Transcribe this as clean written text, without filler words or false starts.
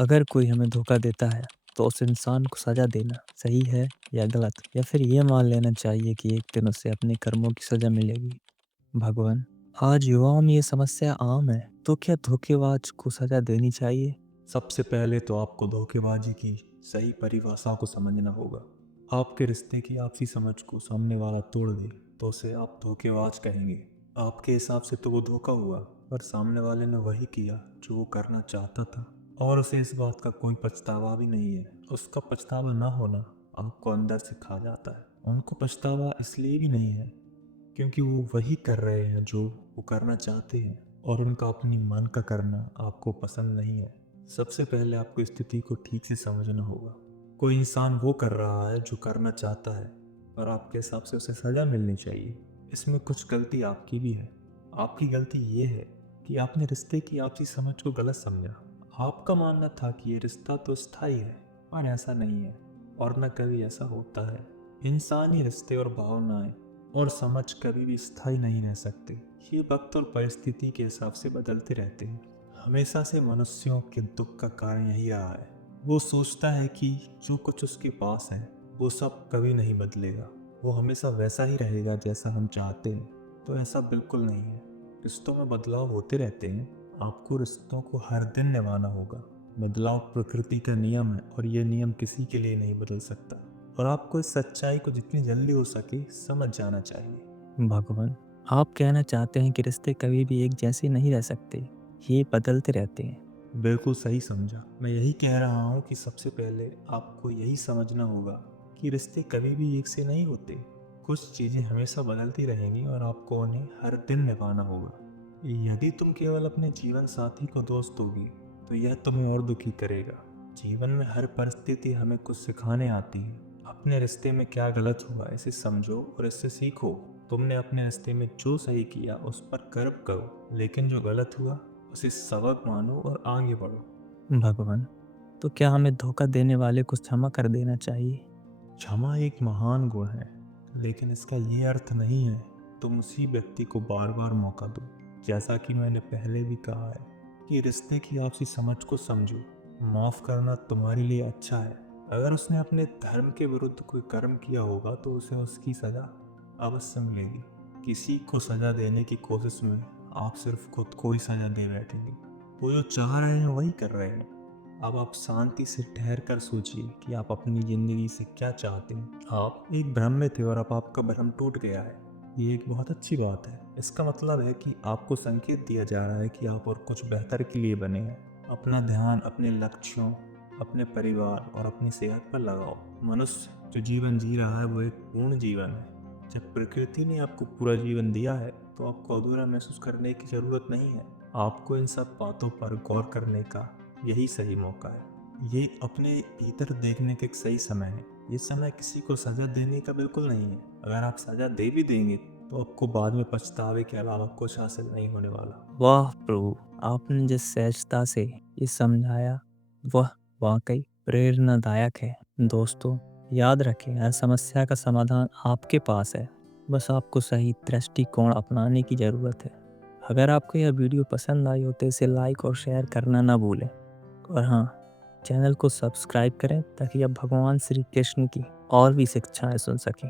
अगर कोई हमें धोखा देता है तो उस इंसान को सज़ा देना सही है या गलत, या फिर ये मान लेना चाहिए कि एक दिन उसे अपने कर्मों की सज़ा मिलेगी? भगवान, आज युवाओं में ये समस्या आम है, तो क्या धोखेबाज को सज़ा देनी चाहिए? सबसे पहले तो आपको धोखेबाजी की सही परिभाषा को समझना होगा। आपके रिश्ते की आपसी समझ को सामने वाला तोड़ दे तो उसे आप धोखेबाज कहेंगे। आपके हिसाब से तो वो धोखा हुआ, पर सामने वाले ने वही किया जो वो करना चाहता था, और उसे इस बात का कोई पछतावा भी नहीं है। उसका पछतावा ना होना आपको अंदर से खा जाता है। उनको पछतावा इसलिए भी नहीं है क्योंकि वो वही कर रहे हैं जो वो करना चाहते हैं, और उनका अपनी मन का करना आपको पसंद नहीं है। सबसे पहले आपको स्थिति को ठीक से समझना होगा। कोई इंसान वो कर रहा है जो करना चाहता है, और आपके हिसाब से उसे सज़ा मिलनी चाहिए। इसमें कुछ गलती आपकी भी है। आपकी गलती ये है कि आपने रिश्ते की आपसी समझ को गलत समझा। आपका मानना था कि ये रिश्ता तो स्थायी है, पर ऐसा नहीं है, और न कभी ऐसा होता है। इंसानी रिश्ते और भावनाएं और समझ कभी भी स्थायी नहीं रह सकते। ये वक्त और परिस्थिति के हिसाब से बदलते रहते हैं। हमेशा से मनुष्यों के दुख का कारण यही रहा है। वो सोचता है कि जो कुछ उसके पास है वो सब कभी नहीं बदलेगा, वो हमेशा वैसा ही रहेगा जैसा हम चाहते हैं। तो ऐसा बिल्कुल नहीं है। रिश्तों में बदलाव होते रहते हैं। आपको रिश्तों को हर दिन निभाना होगा। बदलाव प्रकृति का नियम है, और ये नियम किसी के लिए नहीं बदल सकता। और आपको इस सच्चाई को जितनी जल्दी हो सके समझ जाना चाहिए। भगवान, आप कहना चाहते हैं कि रिश्ते कभी भी एक जैसे नहीं रह सकते, ये बदलते रहते हैं। बिल्कुल सही समझा। मैं यही कह रहा हूँ कि सबसे पहले आपको यही समझना होगा कि रिश्ते कभी भी एक से नहीं होते। कुछ चीज़ें हमेशा बदलती रहेंगी, और आपको उन्हें हर दिन निभाना होगा। यदि तुम केवल अपने जीवन साथी को दोस्त दोगी तो यह तुम्हें और दुखी करेगा। जीवन में हर परिस्थिति हमें कुछ सिखाने आती है। अपने रिश्ते में क्या गलत हुआ इसे समझो और इससे सीखो। तुमने अपने रिश्ते में जो सही किया उस पर गर्व करो, लेकिन जो गलत हुआ उसे सबक मानो और आगे बढ़ो। भगवान, तो क्या हमें धोखा देने वाले को क्षमा कर देना चाहिए? क्षमा एक महान गुण है, लेकिन इसका ये अर्थ नहीं है तुम उसी व्यक्ति को बार बार मौका दो। जैसा कि मैंने पहले भी कहा है कि रिश्ते की आपसी समझ को समझो। माफ़ करना तुम्हारे लिए अच्छा है। अगर उसने अपने धर्म के विरुद्ध कोई कर्म किया होगा तो उसे उसकी सज़ा अवश्य मिलेगी। किसी को सज़ा देने की कोशिश में आप सिर्फ खुद को ही सज़ा दे बैठेंगे। वो जो चाह रहे हैं वही कर रहे हैं। अब आप शांति से ठहर कर सोचिए कि आप अपनी ज़िंदगी से क्या चाहते हैं। आप एक भ्रम में थे और अब आपका भ्रम टूट गया है। ये एक बहुत अच्छी बात है। इसका मतलब है कि आपको संकेत दिया जा रहा है कि आप और कुछ बेहतर के लिए बने हैं। अपना ध्यान अपने लक्ष्यों, अपने परिवार और अपनी सेहत पर लगाओ। मनुष्य जो जीवन जी रहा है वो एक पूर्ण जीवन है। जब प्रकृति ने आपको पूरा जीवन दिया है तो आपको अधूरा महसूस करने की ज़रूरत नहीं है। आपको इन सब बातों पर गौर करने का यही सही मौका है। ये अपने भीतर देखने का एक सही समय है। ये समय किसी को सज़ा देने का बिल्कुल नहीं है। अगर आप सज़ा दे भी देंगे तो आपको बाद में पछतावे के अलावा कुछ हासिल नहीं होने वाला। वाह प्रभु, आपने जिस सहजता से ये समझाया वह वाकई प्रेरणादायक है। दोस्तों, याद रखें, हर समस्या का समाधान आपके पास है। बस आपको सही दृष्टिकोण अपनाने की ज़रूरत है। अगर आपको यह वीडियो पसंद आई हो तो इसे लाइक और शेयर करना ना भूलें। और हाँ, चैनल को सब्सक्राइब करें ताकि आप भगवान श्री कृष्ण की और भी शिक्षाएं सुन सकें।